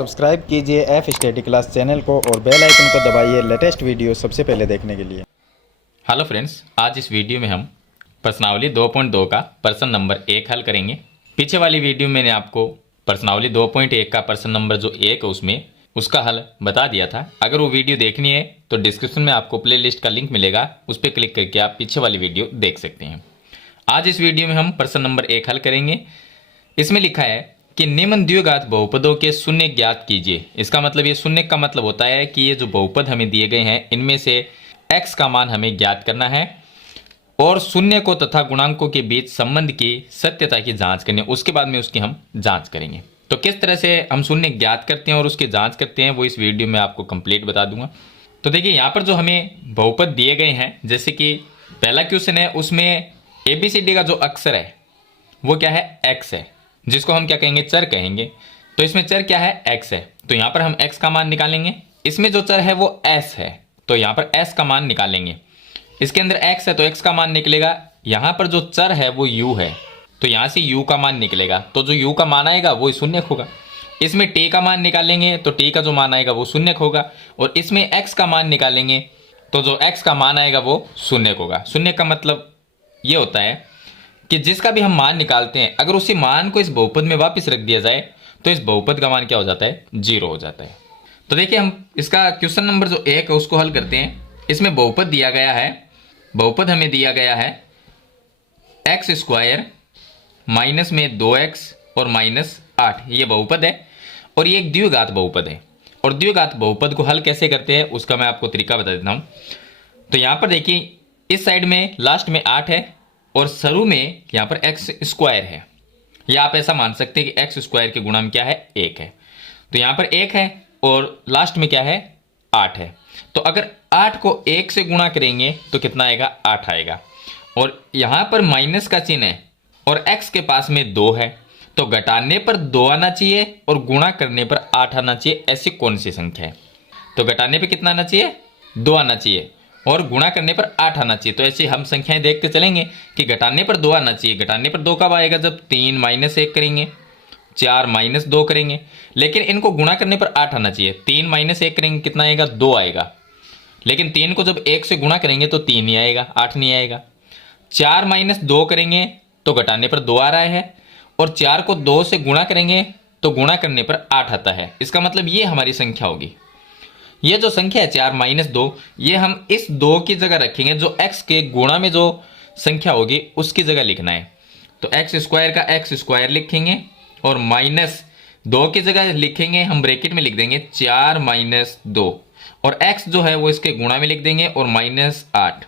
Subscribe कीजिए F study class channel को और बेल आइकन को दबाइए लेटेस्ट वीडियो सबसे पहले देखने के लिए। हेलो फ्रेंड्स, आज इस वीडियो में हम प्रश्नावली 2.2 का प्रश्न नंबर 1 हल करेंगे। पीछे वाली वीडियो में मैंने आपको प्रश्नावली 2.1 का प्रश्न नंबर जो 1 है उसमें उसका हल बता दिया था। अगर वो वीडियो देखनी है तो डिस्क्रिप्शन में आपको प्लेलिस्ट का लिंक मिलेगा, उस पर क्लिक करके आप पीछे वाली वीडियो देख सकते हैं। आज इस वीडियो में हम प्रश्न नंबर 1 हल करेंगे। इसमें लिखा है कि निम्न द्विघात बहुपदों के शून्य ज्ञात कीजिए। इसका मतलब ये शून्य का मतलब होता है कि ये जो बहुपद हमें दिए गए हैं इनमें से x का मान हमें ज्ञात करना है और शून्य को तथा गुणांकों के बीच संबंध की सत्यता की जांच करनी है। उसके बाद में उसकी हम जांच करेंगे। तो किस तरह से हम शून्य ज्ञात करते हैं और उसकी जांच करते हैं वो इस वीडियो में आपको कंप्लीट बता दूंगा। तो देखिए यहाँ पर जो हमें बहुपद दिए गए हैं, जैसे कि पहला क्वेश्चन है उसमें ABCD का जो अक्षर है वो क्या है, x है, जिसको हम क्या कहेंगे, चर कहेंगे। तो इसमें चर क्या है, x है। तो यहाँ पर हम x का मान निकालेंगे। इसमें जो चर है वो s है, तो यहाँ पर s का मान निकालेंगे। इसके अंदर x है तो x का मान निकलेगा। यहाँ पर जो चर है वो u है, तो यहाँ से u का मान निकलेगा। तो जो u का मान आएगा वो शून्य होगा। इसमें t का मान निकालेंगे तो t का जो मान आएगा वो शून्य होगा। और इसमें x का मान निकालेंगे तो जो x का मान आएगा वो शून्य होगा। शून्य का मतलब ये होता है कि जिसका भी हम मान निकालते हैं अगर उसी मान को इस बहुपद में वापस रख दिया जाए तो इस बहुपद का मान क्या हो जाता है, 0 हो जाता है। तो देखिए हम इसका क्वेश्चन नंबर जो 1 है उसको हल करते हैं। इसमें बहुपद दिया गया है, बहुपद हमें दिया गया है x स्क्वायर माइनस में 2x और -8, ये बहुपद है और ये एक द्विघात बहुपद है। और द्विघात बहुपद को हल कैसे करते हैं उसका मैं आपको तरीका बता देता हूँ। तो यहाँ पर देखिए इस साइड में लास्ट में 8 है और शुरू में यहाँ पर x स्क्वायर है, या आप ऐसा मान सकते हैं कि x स्क्वायर के गुणा में क्या है, 1 है। तो यहाँ पर 1 है और लास्ट में क्या है, 8 है। तो अगर 8 को 1 से गुणा करेंगे तो कितना आएगा, 8 आएगा। और यहाँ पर माइनस का चिन्ह है और x के पास में 2 है, तो घटाने पर 2 आना चाहिए और गुणा करने पर 8 आना चाहिए। ऐसी कौन सी संख्या है? तो घटाने पर कितना आना चाहिए, 2 आना चाहिए और गुणा करने पर 8 आना चाहिए। तो ऐसे हम संख्याएं देखते चलेंगे कि घटाने पर 2 आना चाहिए। घटाने पर 2 कब आएगा, जब 3 - 1 करेंगे, 4 - 2 करेंगे। लेकिन इनको गुणा करने पर 8 आना चाहिए। 3 - 1 करेंगे कितना आएगा, 2 आएगा। लेकिन 3 को जब 1 से गुणा करेंगे तो 3 ही आएगा, 8 नहीं आएगा। 4 - 2 करेंगे तो घटाने पर 2 आ रहा है और 4 को 2 से गुणा करेंगे तो गुणा करने पर 8 आता है। इसका मतलब ये हमारी संख्या होगी। ये जो संख्या है 4 - 2, ये हम इस 2 की जगह रखेंगे। जो x के गुणा में जो संख्या होगी उसकी जगह लिखना है। तो x स्क्वायर का x स्क्वायर लिखेंगे और -2 की जगह लिखेंगे, हम ब्रैकेट में लिख देंगे 4 - 2 और x जो है वो इसके गुणा में लिख देंगे और -8।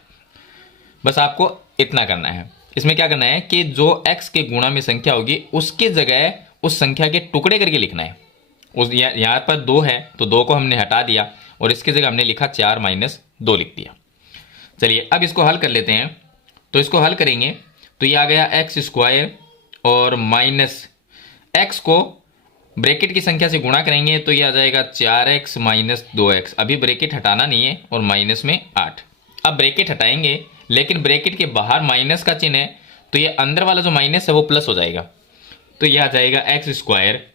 बस आपको इतना करना है। इसमें क्या करना है कि जो x के गुणा में संख्या होगी उसकी जगह उस संख्या के टुकड़े करके लिखना है। उस यहाँ पर 2 है तो 2 को हमने हटा दिया और इसकी जगह हमने लिखा 4 - 2 लिख दिया। चलिए अब इसको हल कर लेते हैं। तो इसको हल करेंगे तो ये आ गया x स्क्वायर और माइनस x को ब्रैकेट की संख्या से गुणा करेंगे तो ये आ जाएगा 4x - 2x। अभी ब्रैकेट हटाना नहीं है और माइनस में 8। अब ब्रैकेट हटाएंगे लेकिन ब्रैकेट के बाहर माइनस का चिन्ह है तो ये अंदर वाला जो माइनस है वो प्लस हो जाएगा। तो ये आ जाएगा x स्क्वायर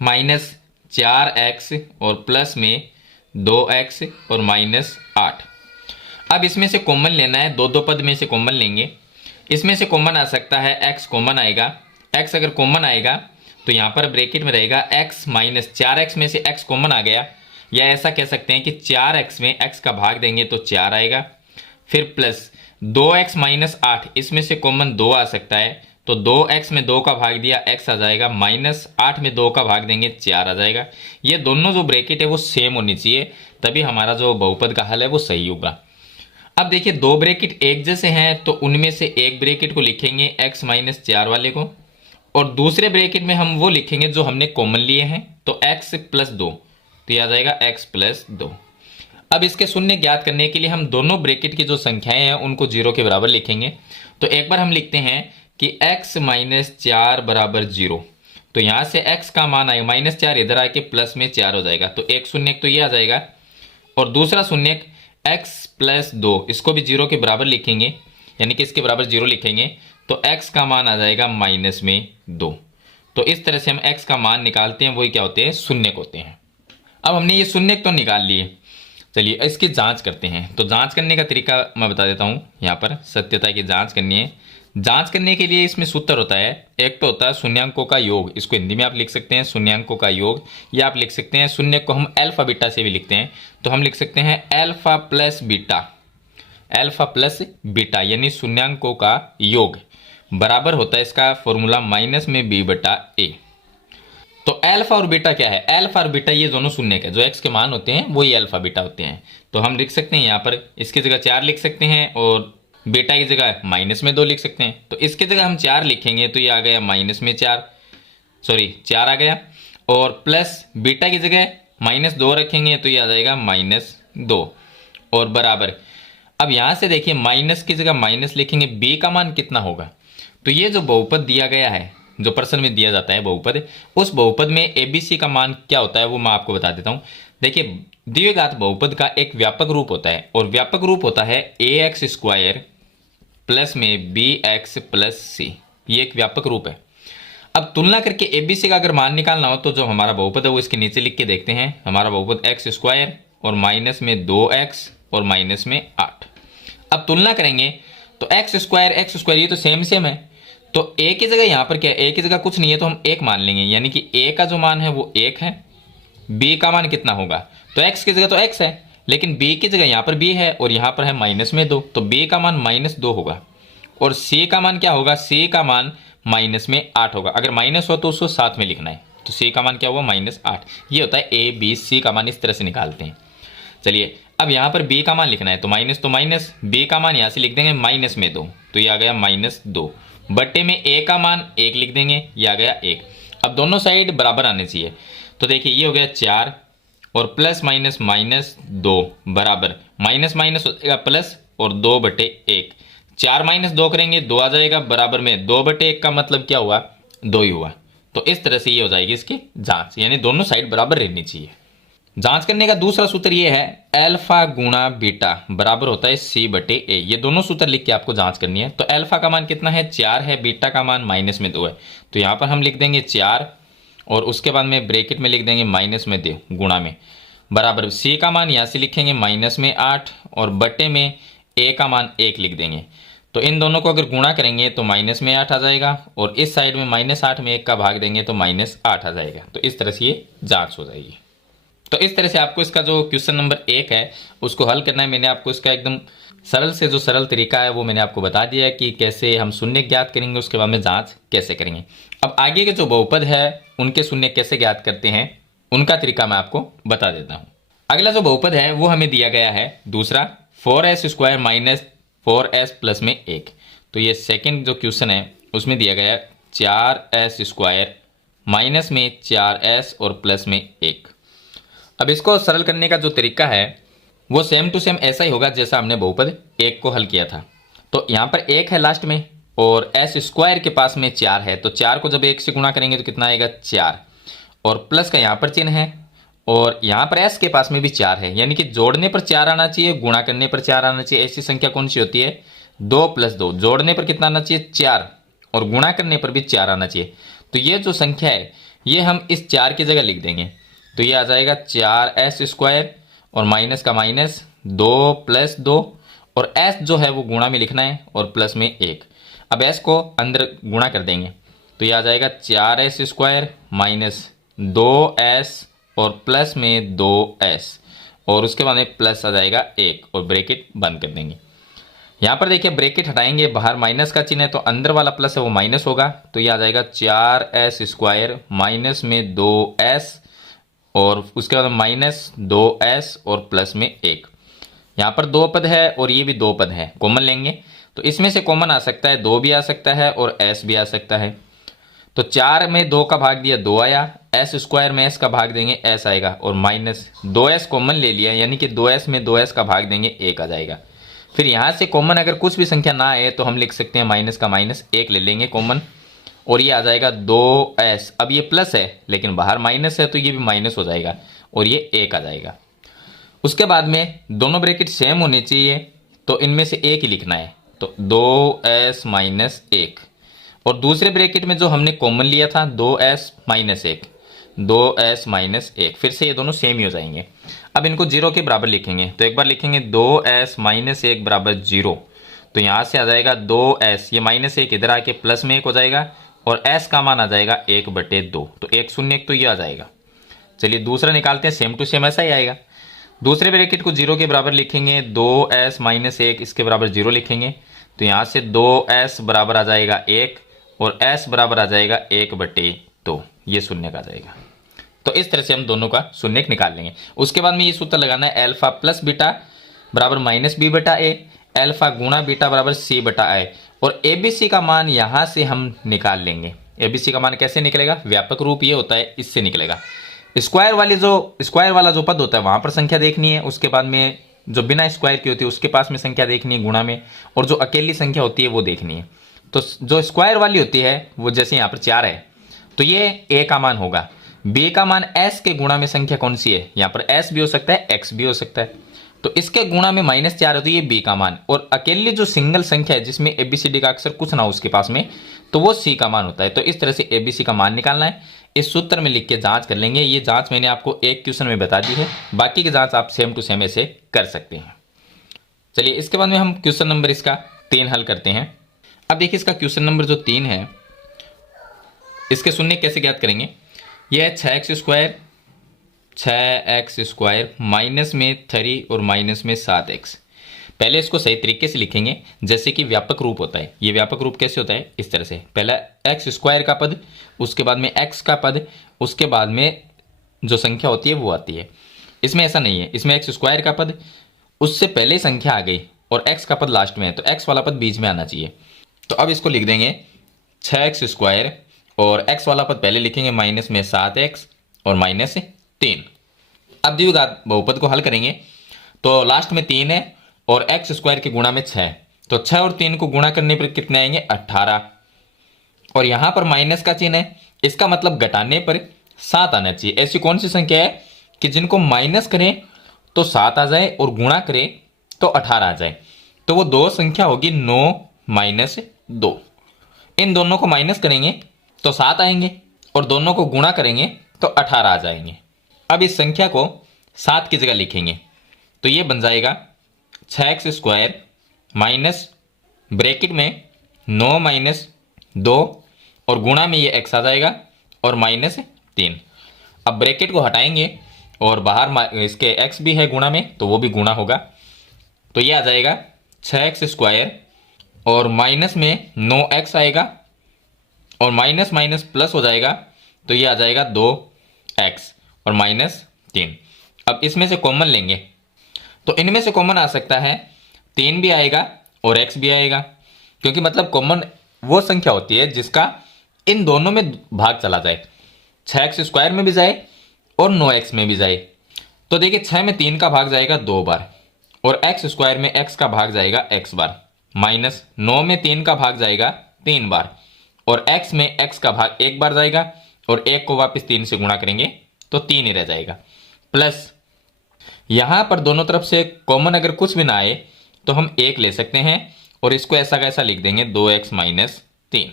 -4x और प्लस में 2x और -8। अब इसमें से कॉमन लेना है, दो पद में से कॉमन लेंगे। इसमें से कॉमन आ सकता है, x कॉमन आएगा। x अगर कॉमन आएगा तो यहाँ पर ब्रैकेट में रहेगा x -4x में से x कॉमन आ गया, या ऐसा कह सकते हैं कि 4x में x का भाग देंगे तो 4 आएगा। फिर प्लस 2x - 8, इसमें से कॉमन 2 आ सकता है तो 2x में 2 का भाग दिया x आ जाएगा, -8 में 2 का भाग देंगे 4 आ जाएगा। ये दोनों जो ब्रैकेट है वो सेम होनी चाहिए, तभी हमारा जो बहुपद का हल है वो सही होगा। अब देखिए दो ब्रैकेट एक जैसे हैं तो उनमें से एक ब्रैकेट को लिखेंगे x - 4 वाले को और दूसरे ब्रैकेट में हम वो लिखेंगे जो हमने कॉमन लिए हैं, तो x + 2, तो यह आ जाएगा x + 2। अब इसके शून्य ज्ञात करने के लिए हम दोनों ब्रैकेट की जो संख्याएं हैं उनको 0 के बराबर लिखेंगे। तो एक बार हम लिखते हैं कि x - 4 = 0। तो यहाँ से x का मान आएगा -4, इधर आके प्लस में 4 हो जाएगा, तो एक शून्य तो ये आ जाएगा। और दूसरा शून्य x + 2, इसको भी 0 के बराबर लिखेंगे, यानी कि इसके बराबर 0 लिखेंगे तो x का मान आ जाएगा -2। तो इस तरह से हम x का मान निकालते हैं, वही क्या होते हैं, शून्यक होते हैं। अब हमने ये शून्यक तो निकाल लिए, चलिए इसकी जांच करते हैं। तो जांच करने का तरीका मैं बता देता हूँ। यहाँ पर सत्यता की जांच करनी है। जांच करने के लिए इसमें सूत्र होता है, एक तो होता है शून्यांकों का योग, इसको हिंदी में आप लिख सकते हैं शून्यांकों का योग, या आप लिख सकते हैं शून्य को हम अल्फा बीटा से भी लिखते हैं, तो हम लिख सकते हैं alpha plus beta, alpha plus beta यानी शून्यांकों का योग बराबर होता है इसका फॉर्मूला माइनस में बी बटा ए। तो अल्फा और बीटा क्या है, अल्फा और बीटा ये दोनों शून्य के जो एक्स के मान होते हैं वही अल्फा बीटा होते हैं। तो हम लिख सकते हैं यहाँ पर इसकी जगह 4 लिख सकते हैं और बीटा की जगह माइनस में 2 लिख सकते हैं। तो इसकी जगह हम 4 लिखेंगे तो ये आ गया माइनस में 4, सॉरी 4 आ गया, और प्लस बीटा की जगह -2 रखेंगे तो ये आ जाएगा -2 और बराबर। अब यहां से देखिए माइनस की जगह माइनस लिखेंगे, बी का मान कितना होगा, तो ये जो बहुपद दिया गया है, जो प्रश्न में दिया जाता है बहुपद, उस बहुपद में एबीसी का मान क्या होता है वो मैं आपको बता देता हूं। देखिए द्विघात बहुपद का एक व्यापक रूप होता है, और व्यापक रूप होता है ax² प्लस में bx प्लस c, ये एक व्यापक रूप है। अब तुलना करके एबीसी का अगर मान निकालना हो तो जो हमारा बहुपद है वो इसके नीचे लिख के देखते हैं। हमारा बहुपद x² और माइनस में 2x और माइनस में 8। अब तुलना करेंगे तो x² ये तो सेम है, तो a की जगह यहाँ पर क्या है, a की जगह कुछ नहीं है तो हम 1 मान लेंगे, यानी कि a का जो मान है वो 1 है। b का मान कितना होगा, तो x की जगह तो x है, लेकिन b की जगह यहाँ पर b है और यहाँ पर है -2, तो b का मान -2 होगा। और c का मान क्या होगा, c का मान -8 होगा। अगर माइनस हो तो उसको साथ में लिखना है, तो c का मान क्या हुआ, -8। ये होता है a b c का मान, इस तरह से निकालते हैं। चलिए अब यहाँ पर b का मान लिखना है, तो माइनस b का मान यहाँ से लिख देंगे -2, तो ये आ गया -2 बट्टे में a का मान 1 लिख देंगे, ये आ गया 1। अब दोनों साइड बराबर आने चाहिए, तो देखिए ये हो गया 4 और प्लस माइनस 2 बराबर माइनस हो जाएगा प्लस और 2/1, 4 - 2 करेंगे 2 आ जाएगा, बराबर में 2/1 का मतलब क्या हुआ, 2 ही हुआ। तो इस तरह से ये हो जाएगी इसकी जांच, यानी दोनों साइड बराबर रहनी चाहिए। जांच करने का दूसरा सूत्र ये है अल्फा गुणा बीटा बराबर होता है c/a। ये दोनों सूत्र लिख के आपको जांच करनी है। तो अल्फा का मान कितना है, 4 है, बीटा का मान -2 है, तो यहाँ पर हम लिख देंगे 4 और उसके बाद में ब्रैकेट में लिख देंगे -2 गुणा में, बराबर c का मान यहाँ से लिखेंगे -8 और बटे में a का मान 1 लिख देंगे। तो इन दोनों को अगर गुणा करेंगे तो -8 आ जाएगा, और इस साइड में -8 में 1 का भाग देंगे तो -8 आ जाएगा। तो इस तरह से ये जांच हो जाएगी। तो इस तरह से आपको इसका जो क्वेश्चन नंबर 1 है उसको हल करना है। मैंने आपको इसका एकदम सरल से जो सरल तरीका है वो मैंने आपको बता दिया है कि कैसे हम शून्य ज्ञात करेंगे, उसके बाद में जांच कैसे करेंगे। अब आगे के जो बहुपद है उनके शून्य कैसे ज्ञात करते हैं उनका तरीका मैं आपको बता देता हूँ। अगला जो बहुपद है वो हमें दिया गया है दूसरा 4s² माइनस 4s प्लस में 1। तो ये सेकेंड जो क्वेश्चन है उसमें दिया गया है 4s² माइनस में 4s और प्लस में 1। अब इसको सरल करने का जो तरीका है वो सेम टू सेम ऐसा ही होगा जैसा हमने बहुपद 1 को हल किया था। तो यहाँ पर 1 है लास्ट में और s² के पास में 4 है, तो 4 को जब 1 से गुणा करेंगे तो कितना आएगा 4, और प्लस का यहाँ पर चिन्ह है, और यहाँ पर s के पास में भी 4 है, यानी कि जोड़ने पर 4 आना चाहिए, गुणा करने पर 4 आना चाहिए। ऐसी संख्या कौन सी होती है, 2 + 2, जोड़ने पर कितना आना चाहिए 4 और गुणा करने पर भी 4 आना चाहिए। तो ये जो संख्या है ये हम इस 4 की जगह लिख देंगे, तो ये आ जाएगा 4s² और माइनस का माइनस 2 + 2, और s जो है वो गुणा में लिखना है और प्लस में 1। अब s को अंदर गुणा कर देंगे तो ये आ जाएगा 4s² माइनस 2s और प्लस में 2s, और उसके बाद में प्लस आ जाएगा 1 और ब्रैकेट बंद कर देंगे। यहाँ पर देखिए ब्रैकेट हटाएंगे, बाहर माइनस का चिन्ह है तो अंदर वाला प्लस है वो माइनस होगा, तो ये आ जाएगा 4s² माइनस में 2s और उसके बाद -2s और प्लस में 1। यहाँ पर 2 पद है और ये भी 2 पद है, कॉमन लेंगे तो इसमें से कॉमन आ सकता है 2 भी आ सकता है और s भी आ सकता है। तो 4 में 2 का भाग दिया 2 आया, s² में s का भाग देंगे s आएगा, और -2s कॉमन ले लिया, यानी कि 2s में 2s का भाग देंगे 1 आ जाएगा। फिर यहाँ से कॉमन अगर कुछ भी संख्या ना आए तो हम लिख सकते हैं माइनस का -1 ले लेंगे कॉमन, और ये आ जाएगा 2s। अब ये प्लस है लेकिन बाहर माइनस है तो ये भी माइनस हो जाएगा और ये 1 आ जाएगा। उसके बाद में दोनों ब्रैकेट सेम होने चाहिए, तो इनमें से एक ही लिखना है, तो 2s - 1, और दूसरे ब्रैकेट में जो हमने कॉमन लिया था 2s माइनस 1, 2s माइनस 1, फिर से ये दोनों सेम ही हो जाएंगे। अब इनको 0 के बराबर लिखेंगे, तो एक बार लिखेंगे 2s माइनस 1 बराबर 0, तो यहाँ से आ जाएगा 2s, ये माइनस 1 इधर आके प्लस में 1 हो जाएगा और s का मान आ जाएगा 1/2, तो 1 0 1 तो ये आ जाएगा। चलिए दूसरा निकालते हैं, सेम टू सेम ऐसा ही आएगा। दूसरे ब्रैकेट को 0 के बराबर लिखेंगे, 2s माइनस 1 इसके बराबर 0 लिखेंगे, तो यहाँ से 2s बराबर आ जाएगा 1 और s बराबर आ जाएगा 1/2, ये शून्य का आ जाएगा। तो इस तरह से हम दोनों का शून्य निकाल लेंगे। उसके बाद में ये सूत्र लगाना है, अल्फा प्लस बीटा बराबर माइनस बी बटा ए, अल्फा गुणा बीटा बराबर सी बटा आई, और एबीसी का मान यहां से हम निकाल लेंगे। एबीसी का मान कैसे निकलेगा, व्यापक रूप ये होता है, इससे निकलेगा। स्क्वायर वाला जो पद होता है वहां पर संख्या देखनी है, उसके बाद में जो बिना स्क्वायर की होती है उसके पास में संख्या देखनी है गुणा में, और जो अकेली संख्या होती है वो देखनी है। तो जो स्क्वायर वाली होती है वो जैसे यहाँ पर 4 है, तो ये ए का मान होगा। बी का मान एस के गुणा में संख्या कौन सी है, यहाँ पर एस भी हो सकता है, एक्स भी हो सकता है, तो इसके गुणा में -4 है, तो ये बी का मान। और अकेली जो सिंगल संख्या है जिसमें एबीसीडी का अक्षर कुछ ना हो उसके पास में, तो वो सी का मान होता है। तो इस तरह से एबीसी का मान निकालना है, इस सूत्र में लिख के जांच कर लेंगे। ये जांच मैंने आपको एक क्वेश्चन में बता दी है, बाकी की जांच आप सेम टू सेम ऐसे कर सकते हैं। चलिए इसके बाद में हम क्वेश्चन नंबर इसका 3 हल करते हैं। अब देखिए इसका क्वेश्चन नंबर जो 3 है, इसके शून्य कैसे ज्ञात करेंगे। यह है 6x स्क्वायर माइनस में 3 और माइनस में 7x। पहले इसको सही तरीके से लिखेंगे जैसे कि व्यापक रूप होता है। ये व्यापक रूप कैसे होता है, इस तरह से, पहला एक्स स्क्वायर का पद, उसके बाद में एक्स का पद, उसके बाद में जो संख्या होती है वो आती है। इसमें ऐसा नहीं है, इसमें एक्स स्क्वायर का पद उससे पहले संख्या आ गई और एक्स का पद लास्ट में है, तो एक्स वाला पद बीच में आना चाहिए। तो अब इसको लिख देंगे 6x स्क्वायर और x वाला पद पहले लिखेंगे माइनस में 7x और माइनस 3। अब द्विघात बहुपद को हल करेंगे तो लास्ट में 3 है और x स्क्वायर के गुणा में 6, तो 6 और 3 को गुणा करने पर कितने आएंगे 18, और यहां पर माइनस का चिन्ह है, इसका मतलब घटाने पर 7 आना चाहिए। ऐसी कौन सी संख्या है कि जिनको माइनस करें तो 7 आ जाए और गुणा करें तो 18 आ जाए, तो वो दो संख्या होगी 9 माइनस 2। इन दोनों को माइनस करेंगे तो 7 आएंगे और दोनों को गुणा करेंगे तो 18 आ जाएंगे। अब इस संख्या को 7 की जगह लिखेंगे, तो ये बन जाएगा 6x स्क्वायर माइनस ब्रैकेट में 9 माइनस 2 और गुणा में ये x आ जाएगा और माइनस 3। अब ब्रैकेट को हटाएंगे और बाहर इसके x भी है गुणा में, तो वो भी गुणा होगा, तो ये आ जाएगा 6x स्क्वायर और माइनस में 9x आएगा और माइनस माइनस प्लस हो जाएगा, तो ये आ जाएगा 2x और माइनस 3। अब इसमें से कॉमन लेंगे तो इनमें से कॉमन आ सकता है 3 भी आएगा और x भी आएगा, क्योंकि मतलब कॉमन वो संख्या होती है जिसका इन दोनों में भाग चला जाए, 6x स्क्वायर में भी जाए और 9x में भी जाए। तो देखिए 6 में 3 का भाग जाएगा 2 बार और x स्क्वायर में x का भाग जाएगा x बार, माइनस 9 में 3 का भाग जाएगा 3 बार और x में x का भाग 1 बार जाएगा और 1 को वापस 3 से गुणा करेंगे तो 3 ही रह जाएगा, प्लस यहां पर दोनों तरफ से कॉमन अगर कुछ भी ना आए तो हम 1 ले सकते हैं और इसको ऐसा कैसा लिख देंगे 2x माइनस 3।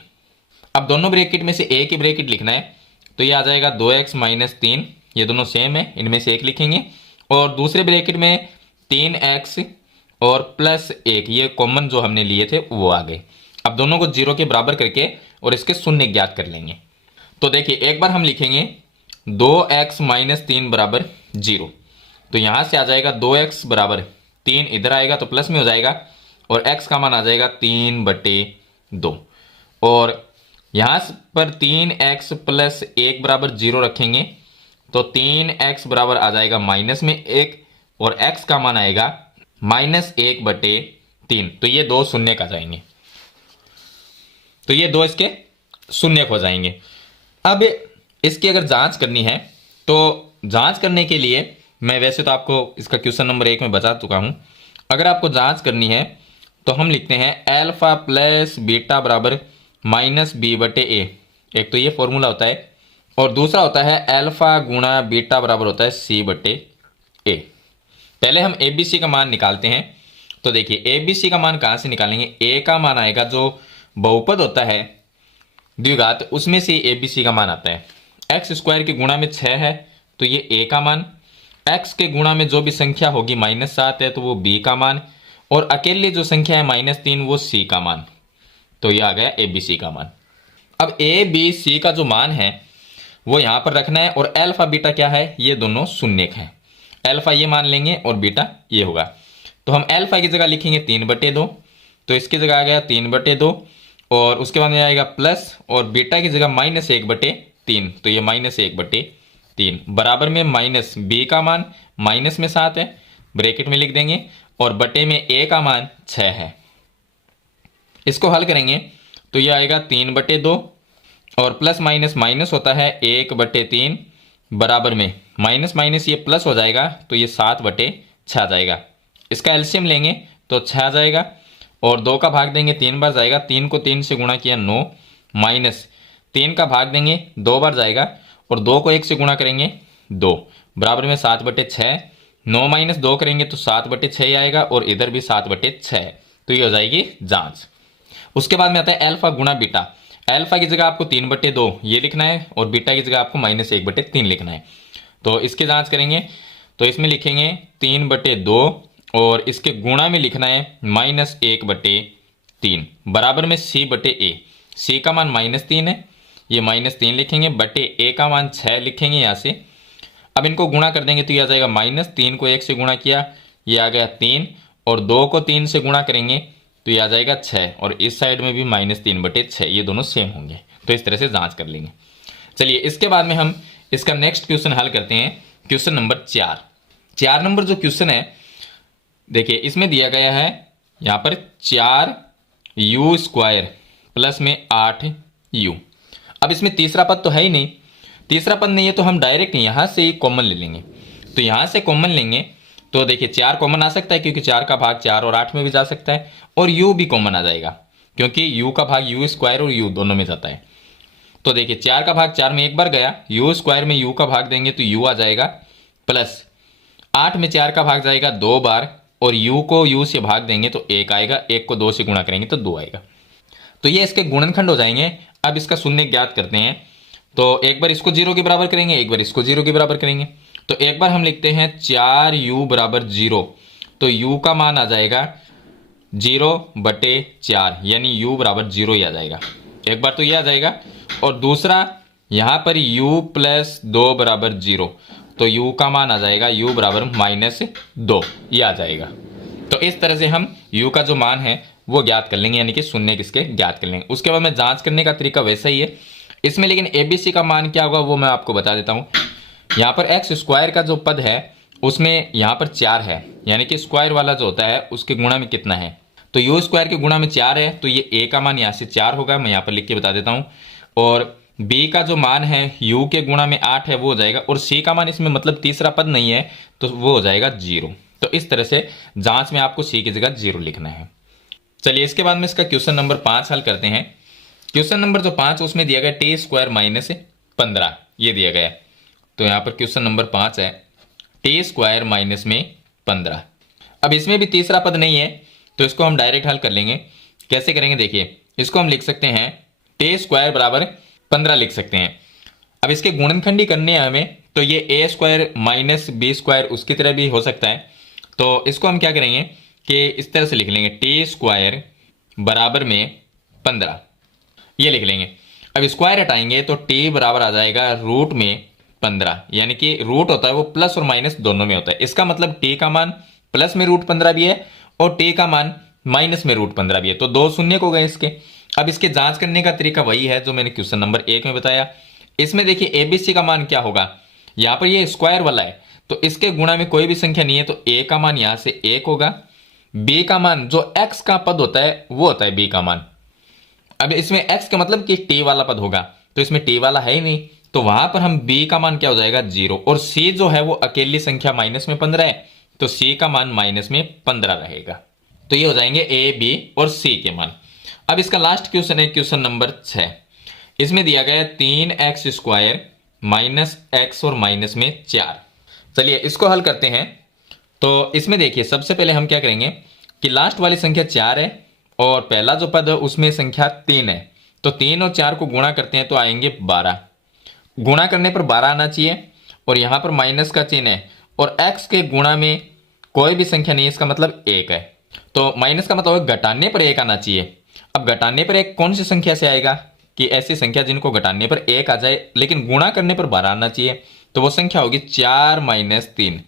अब दोनों ब्रैकेट में से एक ही ब्रैकेट लिखना है, तो ये आ जाएगा 2x माइनस 3, ये दोनों सेम है, इनमें से एक लिखेंगे और दूसरे ब्रैकेट में 3x और प्लस 1, ये कॉमन जो हमने लिए थे वो आ गए। अब दोनों को 0 के बराबर करके और इसके शून्य ज्ञात कर लेंगे। तो देखिए एक बार हम लिखेंगे 2x माइनस 3 बराबर 0, तो यहां से आ जाएगा 2x बराबर 3, इधर आएगा तो प्लस में हो जाएगा और x का मान आ जाएगा 3/2 और यहां पर 3x प्लस 1 बराबर 0 रखेंगे तो 3x बराबर आ जाएगा माइनस में 1 और x का मान आएगा -1/3, तो ये दो शून्य का जाएंगे, तो ये दो इसके शून्य हो जाएंगे। अब इसकी अगर जांच करनी है तो जांच करने के लिए मैं वैसे तो आपको इसका क्वेश्चन नंबर 1 में बता चुका हूं, अगर आपको जांच करनी है तो हम लिखते हैं अल्फा प्लस बीटा बराबर -b/a। एक तो ये फॉर्मूला होता है और दूसरा होता है अल्फा गुणा बीटा बराबर होता है c/a। पहले हम एबीसी का मान निकालते हैं, तो देखिए एबीसी का मान कहां से निकालेंगे, ए का मान आएगा जो बहुपद होता है द्विघात, उसमें से ए बी सी का मान आता है। एक्स स्क्वायर के गुणा में 6 है तो ये ए का मान, एक्स के गुणा में जो भी संख्या होगी -7 है तो वो बी का मान, और अकेले जो संख्या है -3 वो सी का मान। तो ये आ गया ए बी सी का मान। अब ए बी सी का जो मान है वो यहां पर रखना है, और अल्फा बीटा क्या है, ये दोनों शून्य हैं। अल्फा ये मान लेंगे और बीटा ये होगा। तो हम अल्फा की जगह लिखेंगे 3/2, तो इसकी जगह आ गया 3/2, और उसके बाद में आएगा प्लस, और बीटा की जगह -1/3, तो ये -1/3 बराबर में माइनस बी का मान, माइनस में 7 है ब्रैकेट में लिख देंगे, और बटे में ए का मान 6 है। इसको हल करेंगे तो ये आएगा 3/2, और प्लस माइनस माइनस होता है 1/3, बराबर में माइनस माइनस ये प्लस हो जाएगा तो ये 7/6 आ जाएगा। इसका एलसीएम लेंगे तो 6 आ जाएगा, और 2 का भाग देंगे 3 बार जाएगा, 3 को 3 से गुणा किया 9, माइनस 3 का भाग देंगे 2 बार जाएगा, और 2 को 1 से गुणा करेंगे 2, बराबर में 7/6, 9 माइनस 2 करेंगे तो 7/6 आएगा, और इधर भी 7/6, तो ये हो जाएगी जांच। उसके बाद में आता है अल्फा गुणा बीटा। अल्फा की जगह आपको 3/2 ये लिखना है, और बीटा की जगह आपको -1/3 लिखना है। तो इसकी जांच करेंगे तो इसमें लिखेंगे 3/2, और इसके गुणा में लिखना है -1/3, बराबर में c/a। c का मान -3 है, ये -3 लिखेंगे, बटे a का मान 6 लिखेंगे यहाँ से। अब इनको गुणा कर देंगे तो ये आ जाएगा -3 को 1 से गुणा किया, ये आ गया 3, और 2 को 3 से गुणा करेंगे तो ये आ जाएगा 6, और इस साइड में भी -3/6, ये दोनों सेम होंगे। तो इस तरह से जांच कर लेंगे। चलिए इसके बाद में हम इसका नेक्स्ट क्वेश्चन हल करते हैं। क्वेश्चन नंबर 4 नंबर जो क्वेश्चन है, देखिए इसमें दिया गया है यहाँ पर 4u² प्लस में 8u। अब इसमें तीसरा पद तो है ही नहीं, तीसरा पद नहीं है तो हम डायरेक्ट यहाँ से ही कॉमन ले लेंगे। तो यहाँ से कॉमन लेंगे तो देखिए 4 कॉमन आ सकता है, क्योंकि 4 का भाग 4 और 8 में भी जा सकता है, और u भी कॉमन आ जाएगा, क्योंकि u का भाग u² और u दोनों में जाता है। तो देखिए 4 का भाग 4 में एक बार गया, u² में u का भाग देंगे तो u आ जाएगा, प्लस 8 में 4 का भाग जाएगा 2 बार, और u को u से भाग देंगे तो 1 आएगा, 1 को 2 से गुणा करेंगे तो 2 आएगा। तो ये इसके गुणनखंड हो जाएंगे। अब इसका शून्य ज्ञात करते हैं, तो एक बार इसको 0 के बराबर करेंगे, एक बार इसको 0 के बराबर करेंगे। तो एक बार हम लिखते हैं 4u = 0, तो u का मान आ जाएगा 0/4, यानी u = 0 ही आ जाएगा। एक बार तो ये आ जाएगा, और दूसरा यहाँ पर u + 2 = 0, तो u का मान आ जाएगा u = -2, ये आ जाएगा। तो इस तरह से हम u का जो मान है वो ज्ञात कर लेंगे, यानी कि शून्य किसके ज्ञात कर लेंगे। उसके बाद में जांच करने का तरीका वैसा ही है इसमें, लेकिन ABC का मान क्या होगा वो मैं आपको बता देता हूँ। यहाँ पर x² का जो पद है उसमें यहाँ पर 4 है, यानी कि स्क्वायर वाला जो होता है उसके गुणा में कितना है, तो u² के गुणा में 4 है, तो ये a का मान यहाँ से 4 होगा, मैं यहाँ पर लिख के बता देता हूँ। और b का जो मान है u के गुणा में 8 है वो हो जाएगा, और c का मान इसमें मतलब तीसरा पद नहीं है तो वो हो जाएगा 0। तो इस तरह से जांच में आपको c की जगह 0 लिखना है। चलिए इसके बाद में इसका क्वेश्चन नंबर 5 हल करते हैं। क्वेश्चन नंबर जो 5 उसमें दिया गया t² - 15, ये दिया गया है। तो यहाँ पर क्वेश्चन नंबर 5 है t² - 15। अब इसमें भी तीसरा पद नहीं है तो इसको हम डायरेक्ट हल कर लेंगे। कैसे करेंगे, देखिए इसको हम लिख सकते हैं t² = 15 लिख सकते हैं। अब इसके गुणनखंडी करने हैं हमें, तो ये a² - b² उसकी तरह भी हो सकता है। तो इसको हम क्या करेंगे कि इस तरह से लिख लेंगे t² = 15, ये लिख लेंगे। अब स्क्वायर हटाएंगे तो t बराबर आ जाएगा √15, यानी कि रूट होता है वो प्लस और माइनस दोनों में होता है। इसका मतलब t का मान प्लस में √15 भी है और t का मान माइनस में √15 भी है, तो 2 शून्य हो गए इसके। अब इसके जांच करने का तरीका वही है जो मैंने क्वेश्चन नंबर 1 में बताया। इसमें देखिए ABC का मान क्या होगा, यहाँ पर ये स्क्वायर वाला है तो इसके गुणा में कोई भी संख्या नहीं है, तो a का मान यहाँ से 1 होगा, b का मान जो x का पद होता है वो होता है b का मान। अब इसमें x का मतलब कि t वाला पद होगा, तो इसमें t वाला है ही नहीं, तो वहां पर हम b का मान क्या हो जाएगा 0, और c जो है वो अकेली संख्या -15 है, तो c का मान -15 रहेगा। तो ये हो जाएंगे a, b और c के मान। अब इसका लास्ट क्वेश्चन है क्वेश्चन नंबर 6। इसमें दिया गया है 3x² - x और माइनस में 4। चलिए इसको हल करते हैं। तो इसमें देखिए सबसे पहले हम क्या करेंगे कि लास्ट वाली संख्या 4 है और पहला जो पद है उसमें संख्या 3 है, तो 3 और 4 को गुणा करते हैं तो आएंगे 12। गुणा करने पर 12 आना चाहिए और यहां पर माइनस का चिन्ह है और x के गुणा में कोई भी संख्या नहीं है, इसका मतलब 1 है। तो माइनस का मतलब घटाने पर 1 आना चाहिए। अब घटाने पर 1 कौन सी संख्या से आएगा कि ऐसी संख्या जिनको घटाने पर 1 आ जाए लेकिन गुणा करने पर 12 आना चाहिए, तो वो संख्या होगी 4 माइनस 3।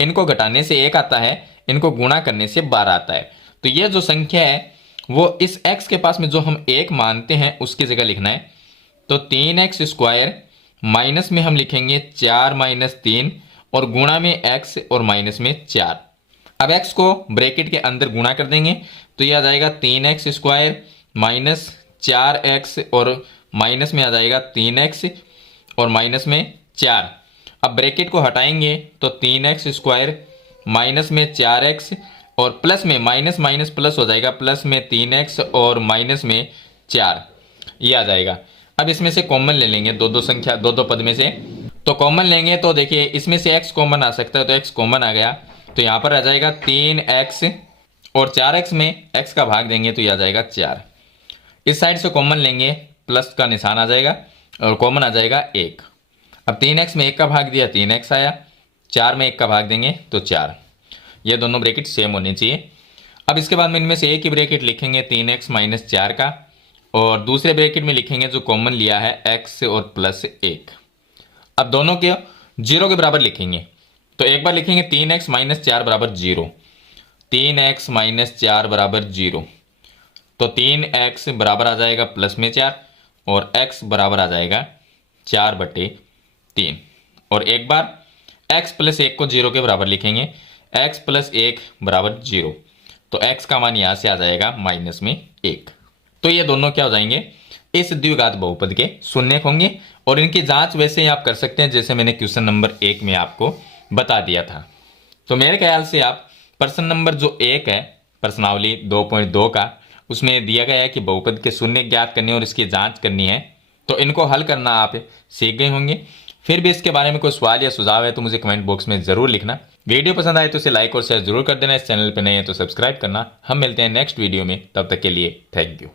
इनको घटाने से 1 आता है, इनको गुणा करने से 12 आता है। तो ये जो संख्या है वो इस x के पास में जो हम 1 मानते हैं उसकी जगह लिखना है। तो 3x स्क्वायर माइनस में हम लिखेंगे 4 माइनस 3 और गुणा में x और माइनस में 4। अब x को ब्रैकेट के अंदर गुणा कर देंगे तो यह आ जाएगा 3x स्क्वायर माइनस 4x और माइनस में आ जाएगा 3x और माइनस में 4। अब ब्रैकेट को हटाएंगे तो 3x स्क्वायर माइनस में 4x और प्लस में माइनस माइनस प्लस हो जाएगा, प्लस में 3x और माइनस में 4 ये आ जाएगा। अब इसमें से कॉमन ले लेंगे दो पद में से। तो कॉमन लेंगे तो देखिए इसमें से x कॉमन आ सकता है, तो x कॉमन आ गया तो यहाँ पर आ जाएगा 3x और 4x में x का भाग देंगे तो यह आ जाएगा 4। इस साइड से कॉमन लेंगे प्लस का निशान आ जाएगा और कॉमन आ जाएगा 1। अब 3x में 1 का भाग दिया 3x आया, 4 में 1 का भाग देंगे तो 4। ये दोनों ब्रैकेट सेम होने चाहिए। अब इसके बाद में इनमें से एक ही ब्रैकेट लिखेंगे 3x माइनस 4 का और दूसरे ब्रैकेट में लिखेंगे जो कॉमन लिया है x और प्लस 1। अब दोनों के 0 के बराबर लिखेंगे तो एक बार लिखेंगे 3x माइनस 4 बराबर 0, 3x माइनस 4 बराबर 0। तो 3x बराबर आ जाएगा प्लस में 4 और x बराबर आ जाएगा 4/3। और एक बार x प्लस 1 को 0 के बराबर लिखेंगे, x प्लस 1 बराबर 0। तो x का मान यहां से आ जाएगा माइनस में 1। तो ये दोनों क्या हो जाएंगे, इस द्विघात बहुपद के शून्य होंगे और इनकी जांच वैसे ही आप कर सकते हैं जैसे मैंने क्वेश्चन नंबर 1 में आपको बता दिया था। तो मेरे ख्याल से आप प्रश्न नंबर जो 1 है प्रश्नावली 2.2 का, उसमें दिया गया है कि बहुपद के शून्य ज्ञात करने और इसकी जांच करनी है। तो इनको हल करना आप सीख गए होंगे। फिर भी इसके बारे में कोई सवाल या सुझाव है तो मुझे कमेंट बॉक्स में जरूर लिखना। वीडियो पसंद आए तो इसे लाइक और शेयर जरूर कर देना। इस चैनल पर नए हैं तो सब्सक्राइब करना। हम मिलते हैं नेक्स्ट वीडियो में, तब तक के लिए थैंक यू।